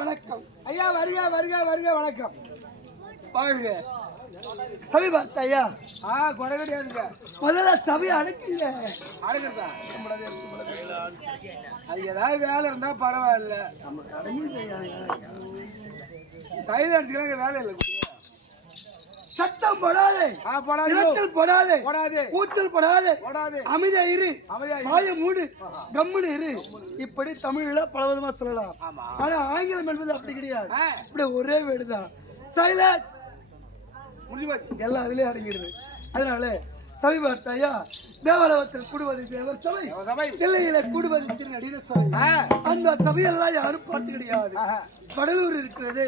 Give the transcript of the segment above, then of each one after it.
வணக்கம் ஐயா, வருக வருக வருக. வணக்கம். பாருங்க சபை பார்த்த ஐயா. குறை கிடையாதுங்க. முதல்ல சபை அடக்குங்க. அடக்குறதா அது ஏதாவது வேலை இருந்தா பரவாயில்ல. சைடு அடிச்சுக்கிறாங்க, வேலை இல்லை. சத்தம் போடாதே, இரைச்சல் போடாதே, கூச்சல் போடாதே, அமைதியா இரு, வாயை மூடு, கம்முனு இரு. இப்படி தமிழ்ல பல விதமா சொல்லலாம். ஆனா ஆங்கிலம் என்பது அப்படி கிடையாது. இப்படி ஒரே வேடுதான். சைலண்ட் எல்லாம் அதுலயே அடங்கிடுது. அதனால சபை பார்த்தாயா, தேவலோகத்தில் கூடுவது தேவர் சபை, எல்லையில கூடுவது திருநடின சபை. அந்த சபையெல்லாம் யாரும் பார்த்து கிடையாது. கடலூர் இருக்கிறது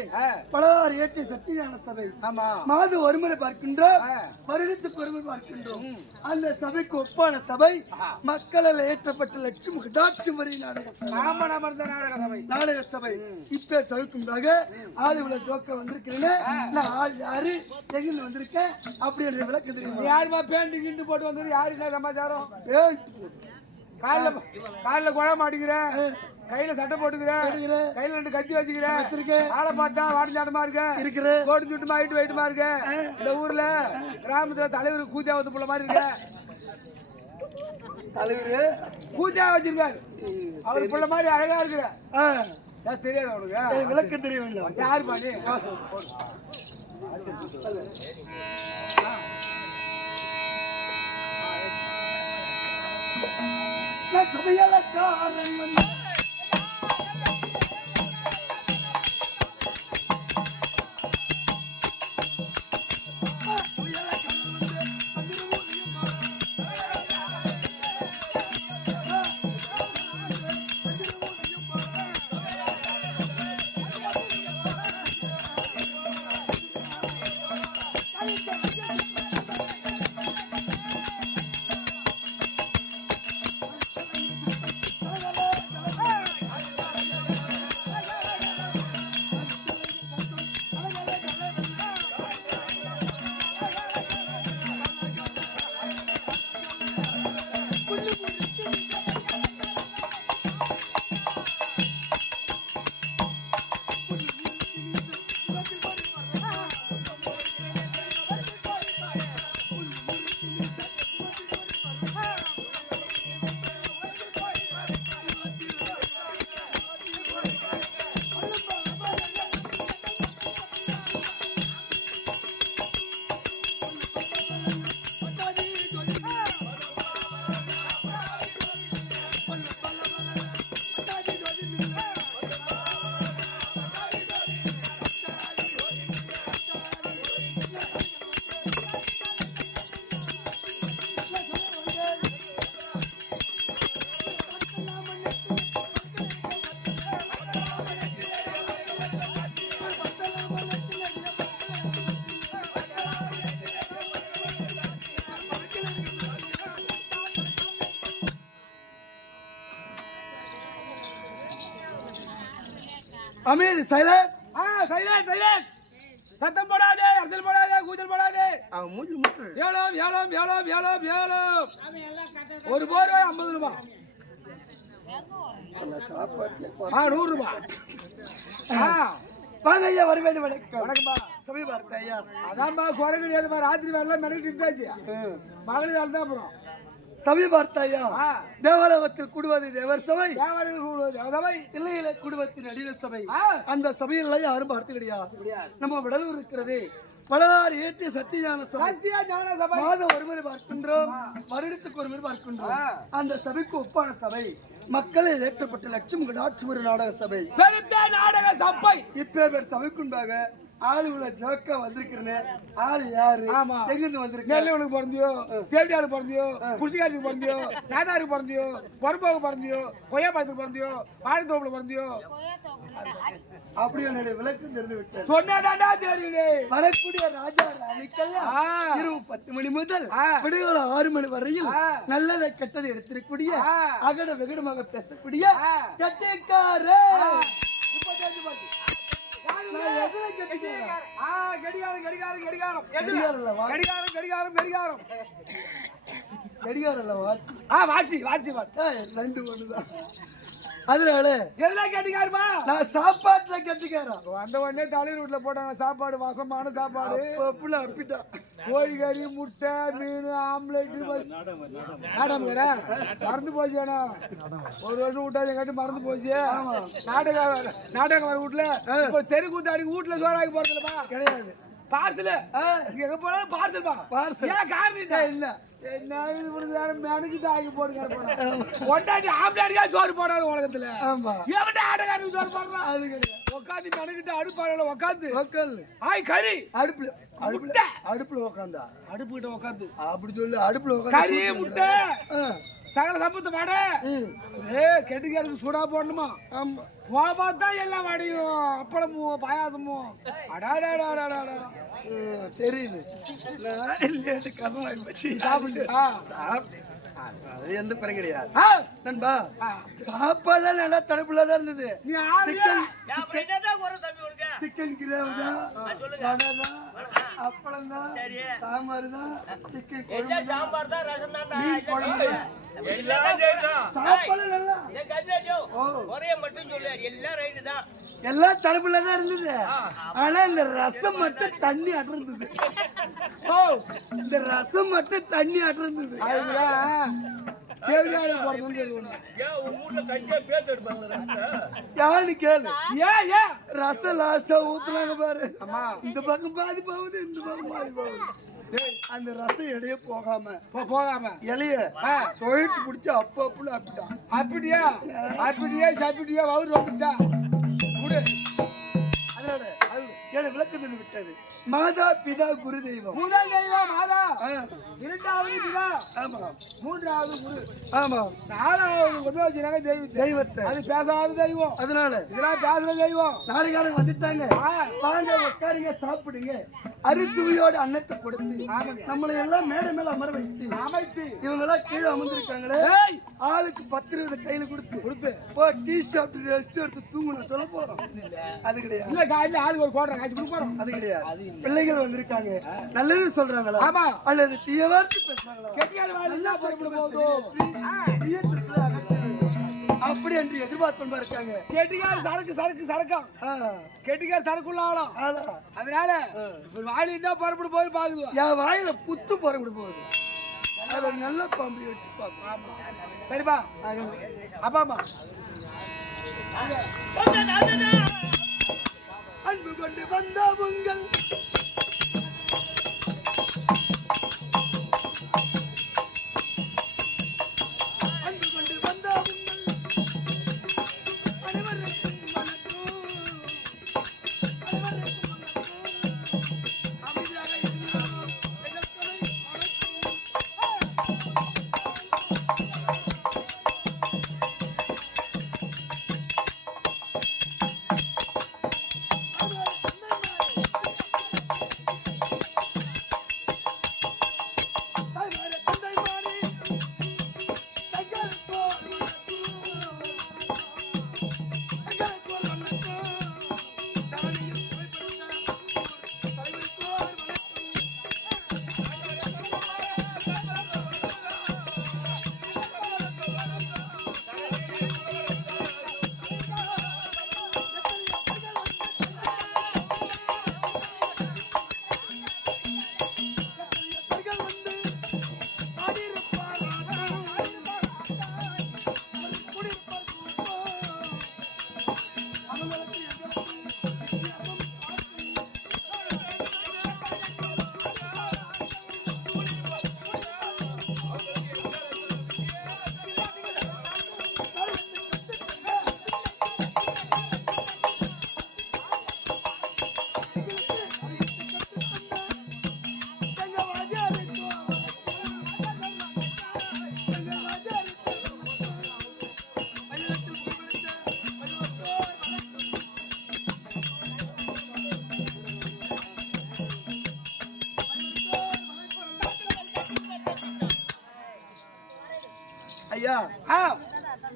பலவாறு ஏற்றிய சத்தியான சபை. மாது ஒருமுறை பார்க்கின்றோம், வருடத்துக்கு ஒருமுறை பார்க்கின்றோம். அந்த சபைக்கு ஒப்பான சபை மக்களால் ஏற்றப்பட்ட லட்சுமி கடாட்சி முறை நாடக சபை. இப்ப சபைக்கும்பாக ஆளு உள்ள ஜோக்க வந்திருக்கிறேன். நான் ஆள் யாரு எங்கிருந்து வந்திருக்கேன் அப்படின்ற விளக்கு தெரியும். யாருமா பேண்ட் கிண்டு போட்டு வந்தது யாரு சமாச்சாரம்? காலைல குழ மாட்டேங்கிறேன், கையில சட்டை போட்டுக்கிறேன், கையில 2 கத்தி வச்சுக்கிறேன், ஆளை பார்த்தா வாடிஞ்சாட்டமா இருக்கேன், கோட்டு சுட்டுமா வெயிட்டுமா இருக்கேன். இந்த ஊர்ல கிராமத்துல தலைவர் கூத்தியாவத்து புள்ள மாதிரி இருக்க. தலைவரு கூத்தியா வச்சிருக்காரு, அவர் புள்ள மாதிரி அழகா இருக்கிற. தெரியாது அவனுக்கு விளக்கம் தெரிய வேண்டும். யாரு பாணி அமைதி. Silent silent. சத்தம் போடாதே, அரசல் போடாதே, கூச்சல் போடாதே. அவன் மூஞ்சி முட்டு. ஏலம். ஒரு போர்வை 50 ரூபாய். சாப்பாட்டுல 100 ரூபாய். வாங்க ஐயா, வர வேண்டும். வணக்கம். வணக்கம்பா. சபை பார்த்த ஐயா. அதான்பா குறை கிடையாதுப்பா. ராத்திரி வேலை மெனக்கிட்டு இருந்தாச்சு, மகளிர் வேலை தான். அப்புறம் சபை பார்த்த ஐயா, தேவாலயத்தில் கூடுவது தேவர் சபை, சபை இல்லையில குடும்பத்தின் அடின சபை. அந்த சபையில் யாரும் பார்த்து கிடையாது. நம்ம விடலூர் இருக்கிறது பலவாறு ஏற்றிய சத்தியான சபை. மாதம் ஒருமுறை பார்க்கின்றோம், வருடத்துக்கு ஒருமுறை பார்க்கின்றோம். அந்த சபைக்கு ஒப்பான சபை மக்களில் ஏற்றப்பட்ட லட்சுமி கடாட்சி ஒரு நாடக சபை. நாடக சபை இப்பேர் சபைக்குண்டாக ஆளு உள்ள ஜோக்கா வந்திருக்கிறேன். ஆளு யாரு, எங்கிருந்து வந்திருக்க? நெல்லுவனுக்கு பிறந்தியோ, தேவடியாருக்கு பிறந்தியோ, குடிசிக்காட்டுக்கு பிறந்தியோ, நாதாருக்கு பிறந்தியோ, பொறுப்பாவுக்கு பிறந்தியோ, கொய்யாப்பழத்துக்கு பிறந்தியோ, வாழைத்தோப்புல பிறந்தியோ, அப்படி என்னுடைய விளக்கம் தெரிந்து விட்டேன். சொன்னதாண்டா தெரியல. வரக்கூடிய ராஜா ராணிக்கெல்லாம் இரவு 10 மணி முதல் விடுகால 6 மணி வரையில் நல்லதை கெட்டதை எடுத்திருக்கூடிய அகட வெகடமாக பேசக்கூடிய கெட்டிக்காரே. அதனால நான் சாப்பாட்டுல கெட்டிக்காரன். அந்த உடனே தலைவர் வீட்டுல போட்டாங்க சாப்பாடு, வாசமான சாப்பாடு. அப்பிட்டா கோழி கறி, முட்டை, மீன், ஆம்லெட். மறந்து போச்சு. ஒரு வருஷம் விட்டாச்சு கட்டி மறந்து போச்சு. நாடகம் வர வீட்டுல தெரு கூத்தாடி வீட்டுல சோறாக்கி போறதுலப்பா கிடையாது. பார்சல் எங்க போனாலும் பார்சல் பா பார்சல் ஏன் காரணம் இல்ல என்ன இது வேற மேனுக்கு தாக்கி போடுங்க ஒண்டாட்டி ஆம்பளையா சோறு போடாத உலகத்துல ஆமா எவன்டா ஆடகாரனுக்கு சோறு போடுறான் அது கிடையாது உட்காந்து மெனக்கிட்டு அடுப்பாடல உட்காந்து உட்காரு ஆய் கறி அடுப்புல அடுப்புல உட்காந்தா அடுப்பு கிட்ட உட்காந்து அப்படி சொல்லு அடுப்புல உட்காந்து கறி முட்டை சகல சம்பத்து வாட கெட்டிக்காருக்கு சூடா போடணுமா ஆமா போபாத்தா எல்லாம் வடையும் அப்பளமும் பாயாசமும் அடாடாடாடாடா தெரியுது லேட்டு கசமாயி போச்சு சாப்பிட்டு அது எந்த பிறகு கிடையாது நண்பா சாப்பாடு நல்லா தடுப்புலதான் இருந்தது நீ சிக்கன் கிரேவி தான் வடை தான் அப்பளம் தான் சாம்பார் தான் சிக்கன் சாம்பார் தான் ரசம் சாப்பாடு நல்லா ஒரே மட்டும் சொல்லு எல்லாம் ரைட்டு தான் எல்லாம் தடுப்புல தான் இருந்தது ஆனா இந்த ரசம் மட்டும் தண்ணி அடர்ந்தது இந்த ரசம் மட்டும் தண்ணி அடர்ந்தது யாரு கேளு ரசம் லாஸ்டா ஊத்துறாங்க பாரு இந்த பக்கம் பாதி போகுது இந்த பக்கம் பாதி போகுது அந்த ரசம் இடையே போகாம இலைய சொல்லிட்டு பிடிச்சி அப்படி அப்படிட்டான் அப்படியே அவரு வந்துச்சா விளக்கு விட்டது மாதா பிதா குரு தெய்வம் முதல் தெய்வம் மாதா இரண்டாவது பிதா ஆமா மூன்றாவது குரு ஆமா நாலாவது கொண்டு வச்சுனாங்க தெய்வத்தை அது பேசாத தெய்வம் அதனால இதெல்லாம் பேசுற தெய்வம் நாளைக்காரங்க வந்துட்டாங்க வாங்க உட்காருங்க சாப்பிடுங்க அரிசுவையோட அன்னத்தை கொடுத்து நம்மளை எல்லாம் மேடை மேல அமர வைத்து அமைத்து இவங்க எல்லாம் கீழே அமர்ந்திருக்காங்களே ஆளுக்கு 10-20 கையில கொடுத்து டீ சாப்பிட்டு ரெஸ்ட் எடுத்து தூங்கணும் சொல்ல போறோம் அது கிடையாது இல்ல காலையில ஆளுக்கு ஒரு கோட்டை காய்ச்சி கொடுப்போம் அது கிடையாது பிள்ளைகள் வந்திருக்காங்க நல்லது சொல்றாங்களா ஆமா அல்லது தீய வார்த்தை பேசுறாங்களா கெட்டியார் நல்லா போகுது அப்படி என்று எதிர்பார்த்து இருக்காங்க கெட்டியார் சரக்கா கெட்டிக்கார் சரக்குள்ள ஆளும் அதனால வாழி என்ன புறப்படும் போது பாக்குது என் வாயில புத்து புறப்படும் போகுது அது நல்ல பாம்பு எட்டு பாம்பு சரிப்பா அப்பாமா அன்பு கொண்டு வந்த உங்கள் ஐயா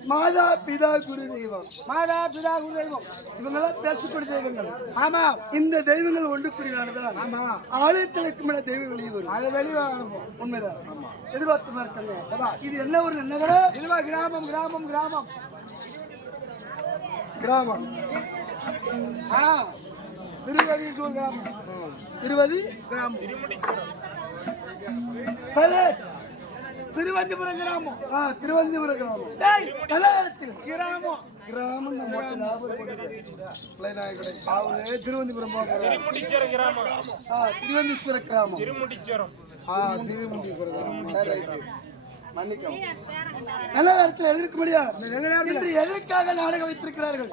மாதா பிதா குரு தெய்வம் இவங்கெல்லாம் பேசக்கூடிய தெய்வங்கள். ஆமா, இந்த தெய்வங்கள் ஒன்று கூடினால்தான் ஆமா ஆலயத்திற்கு மேல தெய்வம் வெளியே வரும். அது வெளியே உண்மைதான். எதிர்பார்த்து இருக்காங்க. இது என்ன ஒரு நகரம்? இதுவா கிராமம் கிராமம் கிராமம் கிராமம். திருவதியூர் கிராமம். திருவதி கிராமம். திருவந்திபுரம் கிராமம். திருவந்திபுரம் கிராமம். கிராமம் கிராமம் நம்ம அவரு திருவந்திபுரம் திருமுடிச்சேர கிராமம். திருவந்தீஸ்வர கிராமம். திருமுடிச்சேரம். திருவந்திபுரம் மன்னிக்கவும். நல்ல நேரத்தில் எதிர்க்க முடியாது. இன்று எதற்காக நாடகம் வைத்திருக்கிறார்கள்?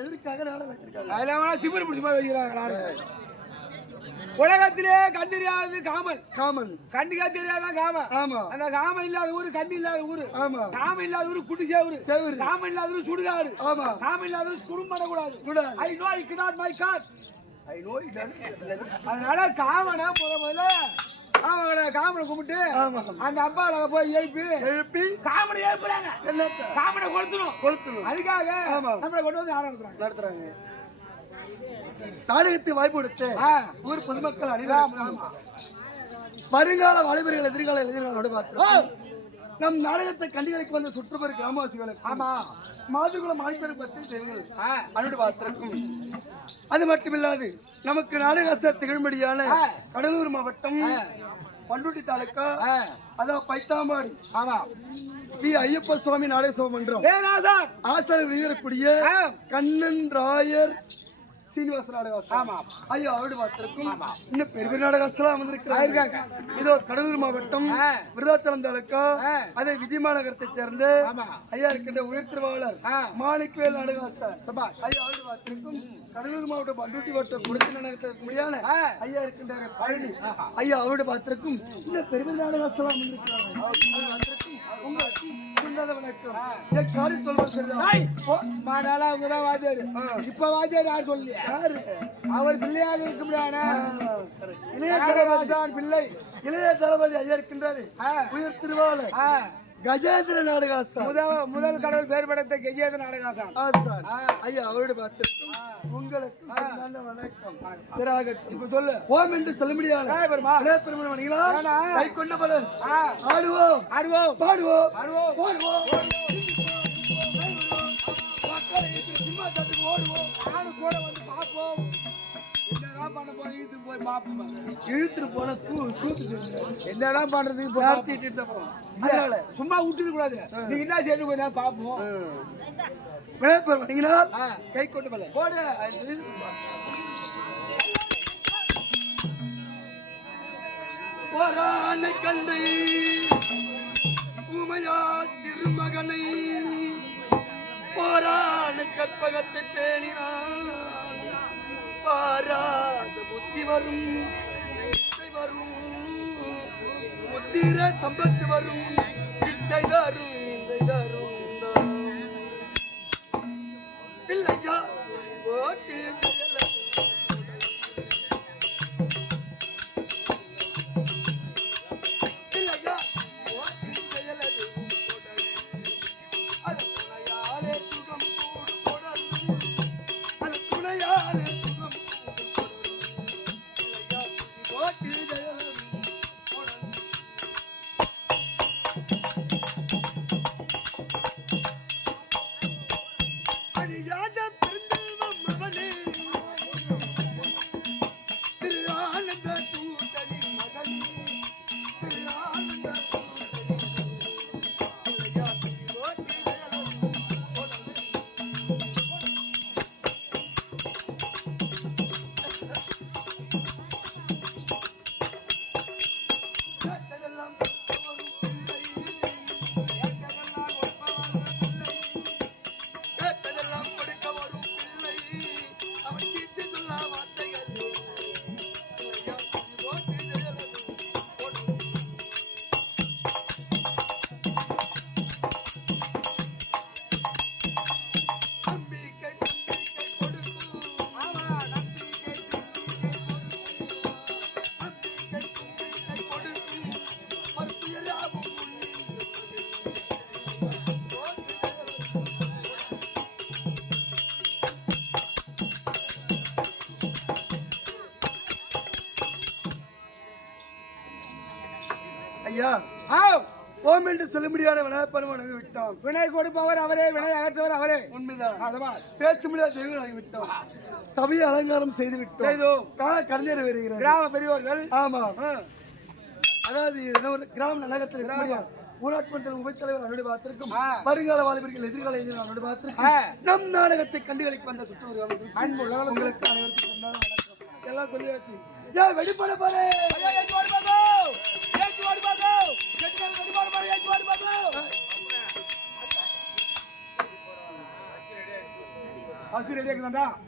எதற்காக நாடகம் வைத்திருக்காங்க? அதெல்லாம் திமிரு பிடிச்சி போய் வைக்கிறாங்க. உலகத்திலே கண் தெரியாது காமல். காமன். கண்ணுக்கே தெரியாதான் காமன். ஆமா. அந்த காமன் இல்லாத ஊரு கண்ணு இல்லாத ஊரு. ஆமா. காமன் இல்லாத ஊரு குட்டி சேவரு. சேவரு. காமன் இல்லாத ஊரு சுடுகாடு. ஆமா. காமன் இல்லாத ஊரு குடும்பம் பண்ணக்கூடாது. கூடாது. I know I cannot my God. I know it. அதனால காமனை முதல்ல அவங்கள காமனை கும்பிட்டு அந்த அப்பாவை போய் எழுப்பி காமனை எழுப்புறாங்க. என்னத்த? காமனை கொளுத்தணும். அதுக்காக நம்மளை கொண்டு வந்து நாடகம் நடத்துறாங்க. நாடகத்தை வாய்ப்பு கொடுத்து ஊர் பொதுமக்கள் அனைவரும் வருங்கால வாலிபர்கள் எதிர்கால பார்த்தோம். நம் நாடகத்தை கண்டிகளுக்கு வந்த சுற்றுப்புற கிராமவாசிகளுக்கு ஆமா மாதிரிகுளம் ஆய்ப்பெரும் பத்திரிகைகள் அனுடு பார்த்திருக்கும். அது மட்டுமில்லாது நமக்கு நாடகாச திகழ்மடியான கடலூர் மாவட்டம் பண்ருட்டி தாலுக்கா அதான் பைத்தாம்பாடி ஸ்ரீ ஐயப்ப சுவாமி நாடக சபை மன்றம் ஆசாரம் வெளியேறக்கூடிய கண்ணன் ராயர் சீனிவாச நாடகாசம் ஐயா அவரு பார்த்திருக்கும். இன்னும் பெரிய நாடகாசலாம் அமர்ந்திருக்கிறாங்க. இதோ கடலூர் மாவட்டம் விருதாச்சலம் தாலுக்கா அதே விஜயமாநகரத்தை சேர்ந்த ஐயா இருக்கின்ற உயர் திருவாளர் மாணிக்கவேல் நாடகாசர் ஐயா அவரு பார்த்திருக்கும். கடலூர் மாவட்டம் பண்ருட்டி வட்டம் குடத்தி நாடகத்திற்கு முடியான ஐயா இருக்கின்ற பழனி ஐயா அவரு பார்த்திருக்கும். இன்னும் பெரிய நாடகாசலாம் அமர்ந்திருக்கிறாங்க. உங்களுக்கு வணக்கம். இப்ப வாத்தியார் யார் சொல்லி அவர் பிள்ளையாக இருக்க முடியாது. பிள்ளை இளைய தளபதி ஐயா இருக்கின்றாரு உயர் திருவாளர் கஜேந்திர நாடகாசா முதல் கடவுள் பேர் படைத்த கஜேந்திர நாடகாசா ஐயா அவரோட பார்த்து உங்களுக்கு வணக்கம். இப்ப சொல்லு ஓம் என்று சொல்ல முடியாது. கை கொண்ட பலன் ஆடுவோம் பாடுவோம் ஓடுவோம். கூட வந்து பார்ப்போம். இழுத்துட்டு போன என்னதான் பண்றது சும்மா விட்டுட்டு கூடாது. நீங்க என்ன செய்யணும் கொஞ்ச நேரம் பார்ப்போம். கை கொண்டு போல போடு. போரானை கண்டை உமையா திருமகனை போரான கற்பகத்தை பேணினான் பாராத புத்தி வரும் புத்திர சம்பத்து வரும் வித்தை தரும் இந்த தரும் பிள்ளையா ஓட்டு ஐயா ஓம் என்று சொல்ல முடியாத விநாயகப்பெருமானை விட்டோம். வினை கொடுப்பவர் அவரே, வினை அகற்றவர் அவரே. உண்மைதான். பேச முடியாத தெய்வங்களை விட்டோம். சபையை அலங்காரம் செய்து விட்டோம். கலைஞர் வருகிறார். கிராம பெரியவர்கள் ஆமா. அதாவது கிராம நகரத்தில் ஊராட்சி மன்ற உபத்தலைவர் அவருடைய பார்த்திருக்கும் வருங்கால வாலிபர்கள் எதிர்கால இளைஞர்கள் அவருடைய பார்த்திருக்கும் நம் நாடகத்தை கண்டுகளிக்க வந்த சுற்று உங்களுக்கு அனைவருக்கும் வணக்கம் எல்லாம் சொல்லியாச்சு ஏன் வெடிப்பட பாரு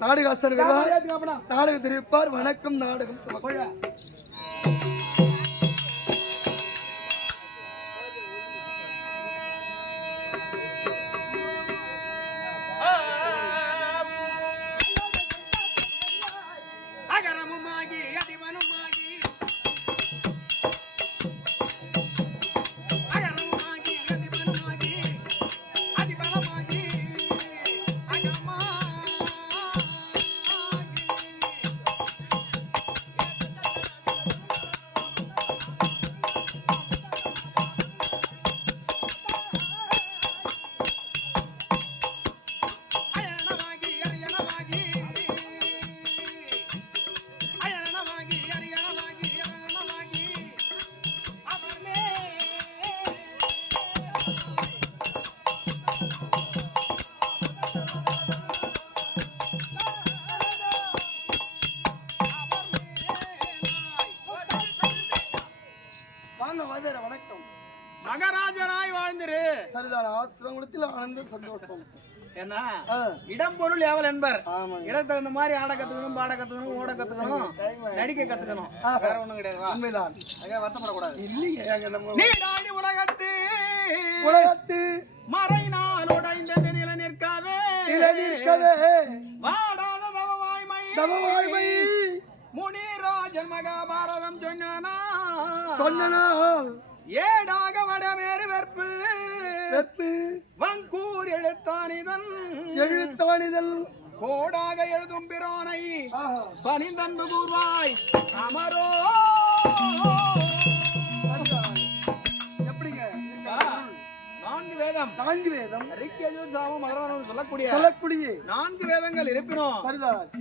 நாடகாசர் நாடகம் தெரிவிப்பார் வணக்கம் நாடகம் அகரமுமாகி அதிவனுமாகி அகரமுமாகி அதிவனுமாகி அதிபலமாகி அகமா வணக்கம் மகராஜராய் வாழ்ந்திரு. சரிதான் ஆசிரமத்தில் ஆனந்த சந்தோஷம் என்ன இடம் பொருள் ஏவல் என்பர். இடம் தகுந்த மாதிரி ஆட கத்துக்கணும், பாட கத்துக்கணும், ஓட கத்துக்கணும், நடிக்க கத்துக்கணும். வேற ஒண்ணும் கிடையாது. உண்மைதான். வருத்தப்படக்கூடாது. இல்லையே உலகத்து மறை நாள் உடைந்த நில நிற்கவே வாடாத தவவாய்மை முனிராஜன் மகாபாரதம் சொன்னானால் ஏடாக வடமேறு வெற்பு வங்கூர் எழுத்தானிதல் கோடாக எழுதும் பிரானை பனிந்தன்பு கூர்வாய் அமரோ. எப்படிங்க நான்கு வேதம் சொல்லக்கூடிய 4 வேதங்கள் இருப்பினும்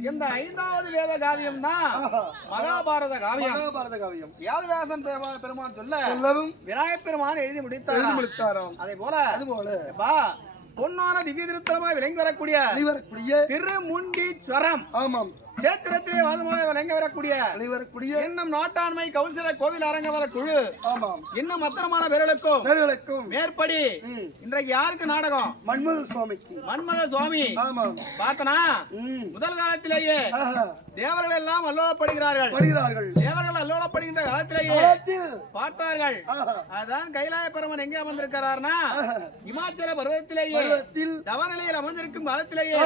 இந்த 5வது வேத காவியம் தான் மகாபாரத காவியம். வியாசன் பெருமான் சொல்லவும் விநாயகப் பெருமான் எழுதி முடித்தாராம். அதே போல பொன்னான திவ்ய திருத்தலமாய் விளங்கி வரக்கூடிய திருமுண்டீஸ்வரம் சேத்திரத்திலே வாதமாக விளங்க வரக்கூடிய இன்னும் நாட்டாண்மை கவுன்சில கோவில் அரங்கவர குழு இன்னும் மத்திரமான பேர்களுக்கும் மேற்படி இன்றைக்கு யாருக்கு நாடகம்? மன்மத சுவாமி பார்த்தனா முதல் காலத்திலேயே தேவர்கள் எல்லாம் அல்லோலப்படுகிறார்கள். தேவர்கள் அல்லோலப்படுகின்ற காலத்திலேயே பார்த்தார்கள். அதான் கைலாய பரமன் எங்கே அமர்ந்திருக்கிறார்னா இமாச்சல பருவத்திலேயே தவநிலையில் அமர்ந்திருக்கும் காலத்திலேயே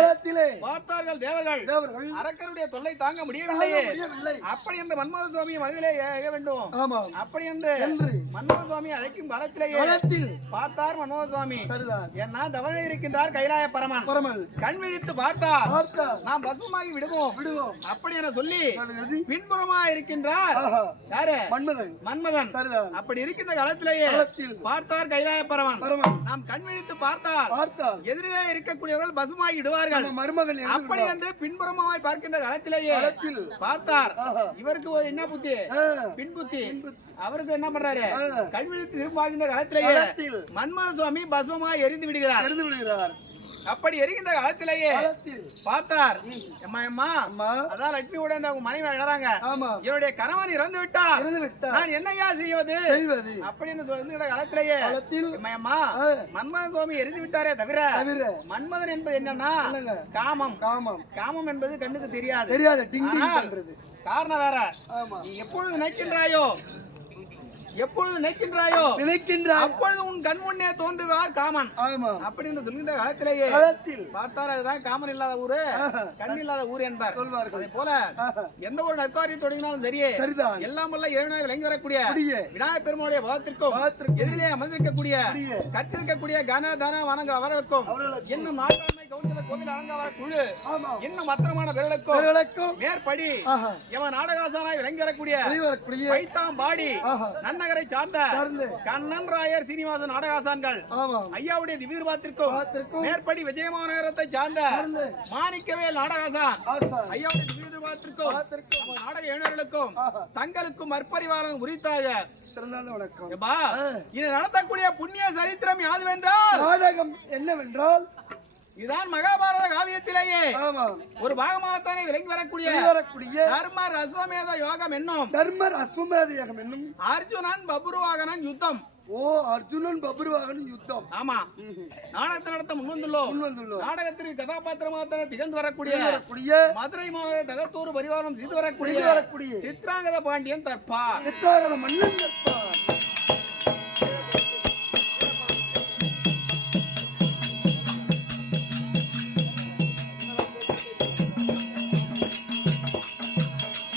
பார்த்தார்கள் தேவர்கள் அரக்கருடைய தொல்லை தாங்க முடியவில்லையே. அப்படி என்று மன்மத சுவாமி மனதிலே ஏக வேண்டும். அப்படி என்று மன்மத சுவாமி அழைக்கும் காலத்திலேயே பார்த்தார் மன்மத சுவாமி. ஏன்னா தவநிலை இருக்கின்றார் கைலாய பரமன். கண் விழித்து பார்த்தார் நாம் பசுமாகி விடுவோம் அப்படி என சொல்லி பின்புறமா இருக்கின்றார் யாரு? மன்மதன். அப்படி இருக்கின்ற காலத்திலேயே பார்த்தார் கைலாய பரமன். நாம் கண் விழித்து பார்த்தால் எதிரிலே இருக்கக்கூடியவர்கள் பசுமாகி விடுவார்கள். அப்படி என்று பின்புறமாய் பார்க்கின்ற காலத்திலேயே பார்த்தார். இவருக்கு ஒரு என்ன புத்தி? பின் புத்தி. அவருக்கு என்ன பண்றாரு? கண் விழித்து திரும்ப காலத்திலேயே மன்மத சுவாமி பசுமாய் எரிந்து விடுகிறார். அப்படி எரிகின்ற காலத்திலேயே பார்த்தார் அதான் லட்சுமி உடைய மனைவி அழறாங்க. என்னுடைய கணவன் இறந்து விட்டார், நான் என்னையா செய்வது அப்படின்னு சொல்லுகிற காலத்திலேயே மன்மத சுவாமி எரிந்து விட்டாரே தவிர மன்மதன் என்பது என்னன்னா காமம் என்பது கண்ணுக்கு தெரியாது. காரணம் வேற. நீ எப்பொழுது நினைக்கின்றாயோ அப்பொழுது உன் கண் முன்னே தோன்றுவார் காமன் அப்படின்னு சொல்கின்ற காலத்திலேயே பார்த்தார். அதுதான் காமன் இல்லாத ஊரு, கண் இல்லாத ஊர் என்பார். அதே போல எந்த ஒரு நற்காரியம் தொடங்கினாலும் சரிதான் எல்லாம் வல்ல இறைவனாய் விளங்கி வரக்கூடிய விநாயகப் பெருமானுடைய பாதத்திற்கும் எதிரிலே அமர்ந்திருக்கக்கூடிய கற்றிருக்கக்கூடிய கன தன வனங்கள் அவர்களுக்கும் இன்னும் நாட்டாண்மை கவுன்சில கோவில் அரங்கவர குழு இன்னும் மத்திரமான பேர்களுக்கும் மேற்படி எவன் நாடகாசானாய் விளங்கி வரக்கூடிய வைத்தாம் பாடி நன்ன மாநகரை சார்ந்த கண்ணன் ராயர் சீனிவாசன் நாடகாசான்கள் ஐயாவுடைய திவ்யபாத்திற்கும் மேற்படி விஜய மாநகரத்தை சார்ந்த மாணிக்கவேல் நாடகாசான் ஐயாவுடைய திவ்யபாத்திற்கும் நாடக இளைஞர்களுக்கும் தங்களுக்கும் அற்பரிவாரம் உரித்தாக இது நடத்தக்கூடிய புண்ணிய சரித்திரம் யாதுவென்றால் நாடகம் என்னவென்றால் இதுதான் மகாபாரத காவியத்திலேயே ஒரு பாகமாகத்தானே விளங்கி வரக்கூடிய தர்மர் அஸ்வமேத யோகம் என்னும் அர்ஜுனன் பபுருவாகனன் யுத்தம். அர்ஜுனன் பபுருவாகனன் யுத்தம். ஆமா, நாடகத்தை நடத்த முன்வந்துள்ளோம். நாடகத்திற்கு கதாபாத்திரமாக திகழ்ந்து வரக்கூடிய மதுரை மாவட்ட தகத்தூர் பரிவாரம் செய்து வரக்கூடிய சித்ராங்கத பாண்டியன் தற்பா. சித்ராங்கத மன்னன் தற்பா.